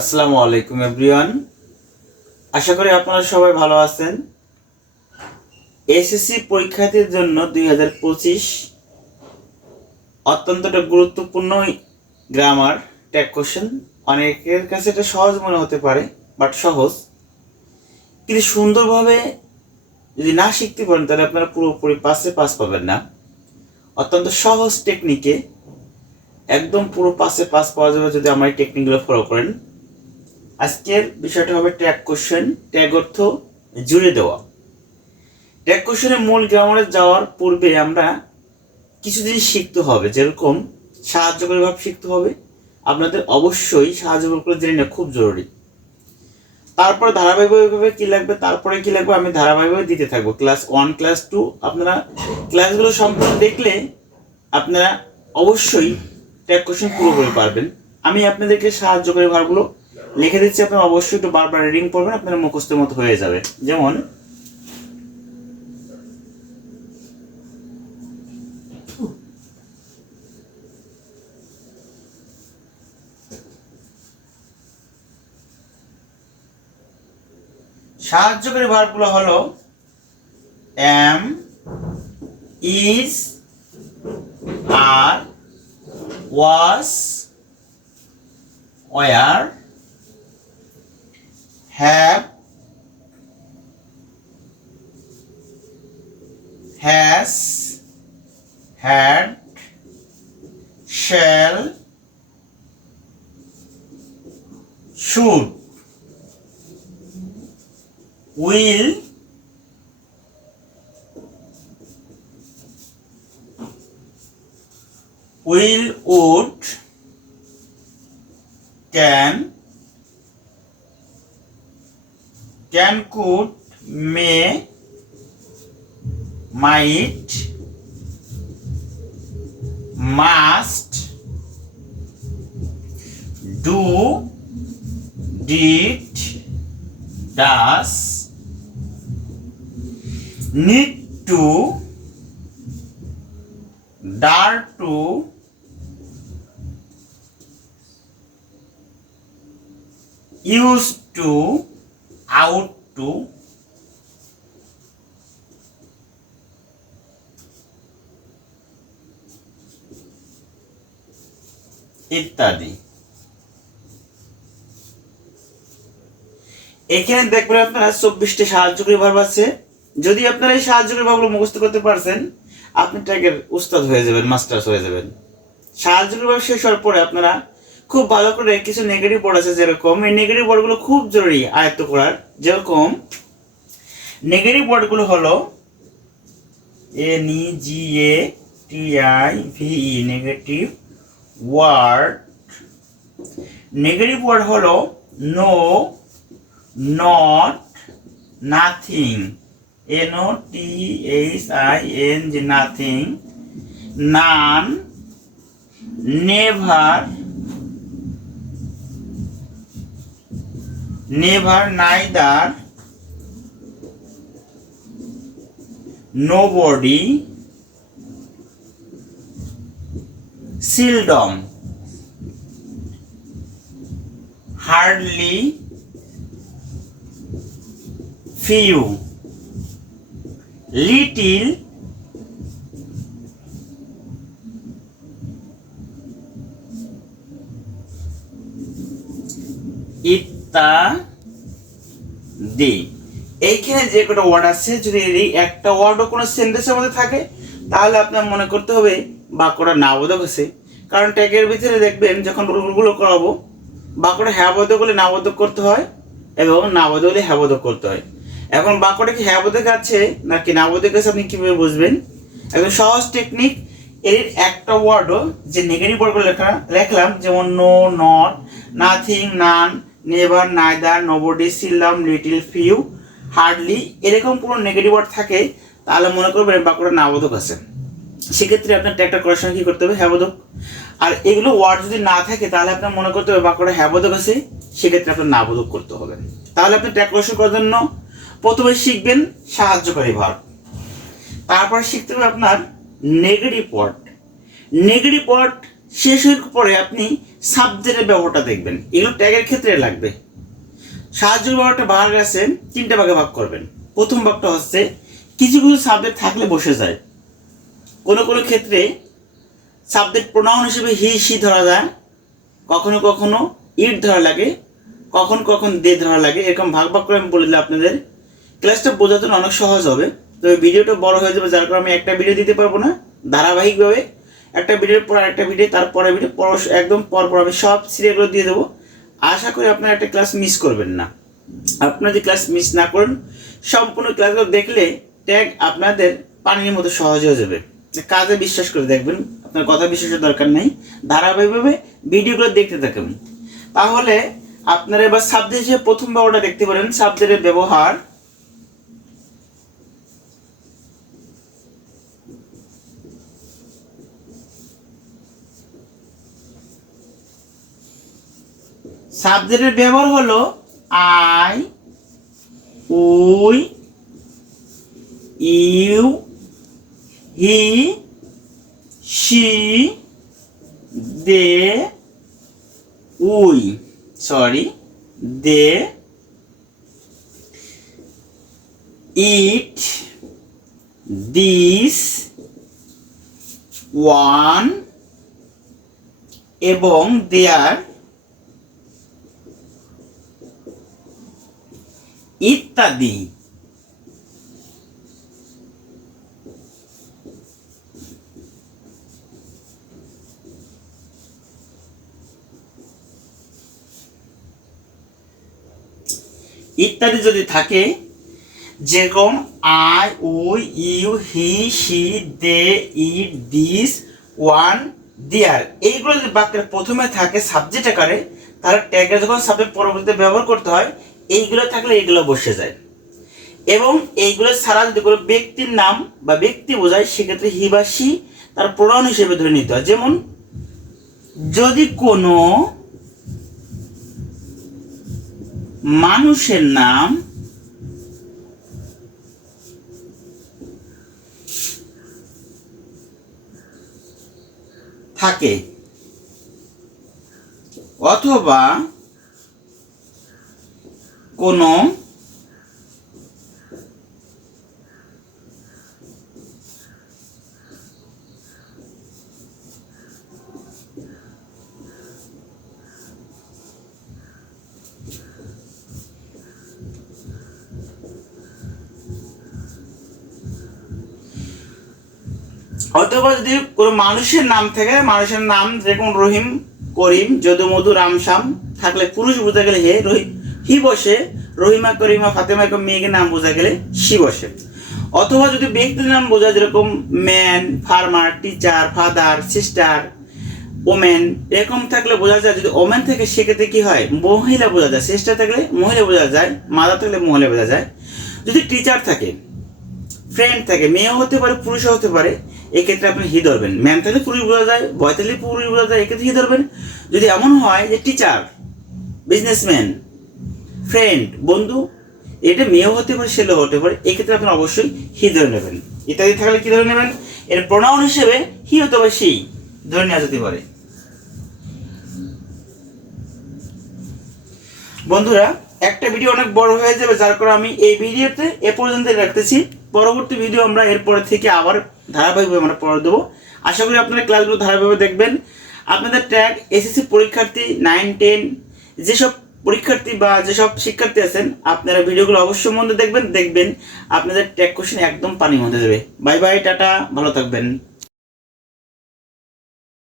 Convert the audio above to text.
আসসালামু আলাইকুম এভরিওয়ান। আশা করি আপনারা সবাই ভালো আছেন। এসএসসি পরীক্ষার্থীর জন্য 2025 অত্যন্ত গুরুত্বপূর্ণ গ্রামার ট্যাগ কোশ্চেন। অনেকের কাছে এটা সহজ মনে হতে পারে, বাট সহজ, কিন্তু সুন্দরভাবে যদি না শিখতে পারেন তাহলে আপনারা পুরোপুরি পাস পাবেন না। অত্যন্ত সহজ টেকনিকে একদম পুরো পাস পাওয়া যাবে যদি আমার এই টেকনিকগুলো ফলো করেন। আজকের বিষয়টা হবে ট্যাগ কোশ্চেন। ট্যাগ অর্থ জুড়ে দেওয়া। ট্যাগ কোশ্চেনের মূল গ্রামারে যাওয়ার পূর্বে আমরা কিছু জিনিস শিখতে হবে, যেরকম সাহায্যকারী ভাব শিখতে হবে। আপনাদের অবশ্যই সাহায্যকারী জেনে নেওয়া খুব জরুরি। তারপর ধারাবাহিকভাবে কি লাগবে, আমি ধারাবাহিকভাবে দিতে থাকবো। ক্লাস 1, ক্লাস 2 আপনারা ক্লাসগুলো সম্পূর্ণ দেখলে আপনারা অবশ্যই ট্যাগ কোশ্চেন পুরোপুরি পারবেন। আমি আপনাদেরকে সাহায্যকারী ভাবগুলো লিখে দিচ্ছি, আপনারা অবশ্যই একটু বারবার রিডিং করবেন, আপনারা মুখস্থের মতো হয়ে যাবে। যেমন সাহায্যকারী ভার্বগুলো হলো am, is, are, was, were, have, has, had, shall, should, will, would, can, could, may, might, must, do, did, does, need to, dare to, used to, out to, ইত্যাদি। এখানে দেখবেন আপনারা 24টি সাহায্যকারী ভার্ব আছে। যদি আপনারা এই সাহায্যকারী ভার্বগুলো মুখস্থ করতে পারছেন, আপনি ট্যাগের উস্তাদ হয়ে যাবেন, মাস্টার্স হয়ে যাবেন। সাহায্যকারী ভার্ব শেষ হওয়ার পরে আপনারা খুব ভালো করে কিছু নেগেটিভ ওয়ার্ড আছে, যেরকম এই নেগেটিভ ওয়ার্ডগুলো খুব জরুরি আয়ত্ত করার। যেরকম নেগেটিভ ওয়ার্ডগুলো হলো NEGATIVE, negative word. Negative word হলো no, not, nothing, NOTHING, nothing, none, never, neither, nobody, seldom, hardly, few, little, ইত্যাদি। এইখানে যে কটা ওয়ার্ড আছে, যদি এই একটা ওয়ার্ডও কোনো সেন্টেন্সের মধ্যে থাকে তাহলে আপনার মনে করতে হবে বাক্যটা নাবোধক আছে। কারণ ট্যাগের ভিতরে দেখবেন যখন রুলগুলো করাবো, বাক্যটা হ্যাবোধক হলে নাবোধক করতে হয় এবং নাবোধক হলে হ্যাবোধক করতে হয়। এখন বাক্যটা কি হ্যাবোধক আছে নাকি নাবোধক আছে আপনি কিভাবে বুঝবেন? একদম সহজ টেকনিক। এর একটা ওয়ার্ডও যে নেগেটিভ ওয়ার্ডগুলো লেখলাম, যেমন no, not, nothing, none, never, neither, nobody, seldom, little, few, hardly, এরকম কোনো নেগেটিভ ওয়ার্ড থাকে তাহলে মনে করবেন বাক্যটা নাবোধক আছে। সেক্ষেত্রে আপনার ট্যাগটা করার সময় কি করতে হবে? হ্যাবোধক। আর এগুলো ওয়ার্ড যদি না থাকে তাহলে আপনার মনে করতে হবে বাক্যটা হ্যাবোধক আছে, সেক্ষেত্রে আপনার নাবোধক করতে হবে। তাহলে আপনি ট্যাগ কোশ্চেন করার জন্য প্রথমে শিখবেন সাহায্যকারী ভার্ব, তারপর শিখতে হবে আপনার নেগেটিভ ওয়ার্ড। নেগেটিভ ওয়ার্ড শেষ হওয়ার পরে আপনি সাবজেক্টের ব্যবহারটা দেখবেন, এগুলো ট্যাগের ক্ষেত্রে লাগবে। সাহায্যের ব্যবহারটা ভাগ আছে, 3টে ভাগে ভাগ করবেন। প্রথম ভাগটা হচ্ছে কিছু কিছু সাবজেক্ট থাকলে বসে যায়, কোনো কোনো ক্ষেত্রে সাবজেক্ট প্রোনাউন হিসেবে হি সি ধরা যায়, কখনো কখনো ইট ধরা লাগে, কখন কখন দে ধরা লাগে। এরকম ভাগ ভাগ করে আমি বলে দিলে আপনাদের ক্লাসটা বোঝাতে অনেক সহজ হবে। তবে ভিডিওটা বড় হয়ে যাবে, যার কারণে আমি একটা ভিডিও দিতে পারবো না, ধারাবাহিকভাবে একটা ভিডিওর পর একটা ভিডিও, তারপরে ভিডিও একদম পরপর আমি সব সিরিয়ালগুলো দিয়ে দেবো। আশা করি আপনারা একটা ক্লাস মিস করবেন না। আপনারা যদি ক্লাস মিস না করেন, সম্পূর্ণ ক্লাসগুলো দেখলে ট্যাগ আপনাদের পানির মতো সহজ হয়ে যাবে। কাজে বিশ্বাস করে দেখবেন, আপনার কথা বিশ্বাসের দরকার নেই, ধারাবাহিকভাবে ভিডিওগুলো দেখতে থাকুন। তাহলে আপনারা এবার সাবজেক্ট হিসেবে প্রথম ভাগটা দেখতে পারেন, সাবজেক্টের ব্যবহার। সাবজেক্টের ব্যবহার হলো I, we, you, he, she, they, they, it, this, one এবং দেয়ার ইত্যাদি। ইত্যাদি যদি থাকে, যেরকম I, we, you, he, she, they, it, this, one, there, এইগুলো যদি বাক্যের প্রথমে থাকে সাবজেক্ট আকারে, তাহলে ট্যাগের যখন সাবজেক্ট পরবর্তীতে ব্যবহার করতে হয়, এইগুলো থাকলে এইগুলো বসে যায়। এবং এইগুলো ছাড়া যদি কোনো ব্যক্তির নাম বা ব্যক্তি বোঝায়, সেক্ষেত্রে হি বা সি তার প্রোনাউন হিসেবে ধরে নিতে হয়। যেমন যদি কোনো মানুষের নাম থাকে অথবা কোনো অথবা যদি কোনো মানুষের নাম থাকে, মানুষের নাম যেরকম রহিম, করিম, যদু, মধু, রামশ্যাম থাকলে পুরুষ বোঝা গেলে হে, হি বসে, রহিমা, করিমা, ফাতেমা এরকম মেয়েকে নাম বোঝা গেলে সি বসে। অথবা যদি ব্যক্তির নাম বোঝা, যেরকম man, farmer, teacher, father, sister, women এরকম থাকলে বোঝা যায়। যদি ওমেন থেকে সেক্ষেত্রে কি হয়, মহিলা বোঝা যায়। সিস্টার থাকলে মহিলা বোঝা যায়, মাদার থাকলে মহিলা বোঝা যায়। যদি টিচার থাকে, ফ্রেন্ড থাকে, মেয়েও হতে পারে পুরুষও হতে পারে, এক্ষেত্রে আপনি হি ধরবেন। ম্যান থাকলে পুরুষ বোঝা যায়, বয় থাকলে পুরুষ বোঝা যায়, এক্ষেত্রে হি ধরবেন। যদি এমন হয় যে টিচার, বিজনেসম্যান, ফ্রেন্ড, বন্ধু, এটা মেয়েও হতে পারে, ছেলেও হতে পারে, এক্ষেত্রে আপনি অবশ্যই হি ধরে নেবেন। ইত্যাদি থাকলে কি ধরে নেবেন, এর প্রোনাউন হিসেবে হি অথবা সি ধরে নেওয়া যেতে পারে। বন্ধুরা, একটা ভিডিও অনেক বড় হয়ে যাবে, যার কারণে আমি এই ভিডিওতে এ পর্যন্ত রাখতেছি। পরবর্তী ভিডিও আমরা এরপর থেকে আবার ধারাবাহিকভাবে আমরা পড়া দেবো। আশা করি আপনারা ক্লাসগুলো ধারাবাহিকভাবে দেখবেন। আপনাদের ট্যাগ এসএসসি পরীক্ষার্থী 9, 10 যেসব পরীক্ষার্থী বা যেসব শিক্ষার্থী আছেন, আপনারা ভিডিওগুলো অবশ্যই মনে দেখবেন আপনাদের ট্যাগ কোশ্চেন একদম পানির মধ্যে যাবে। বাই বাই, টাটা, ভালো থাকবেন।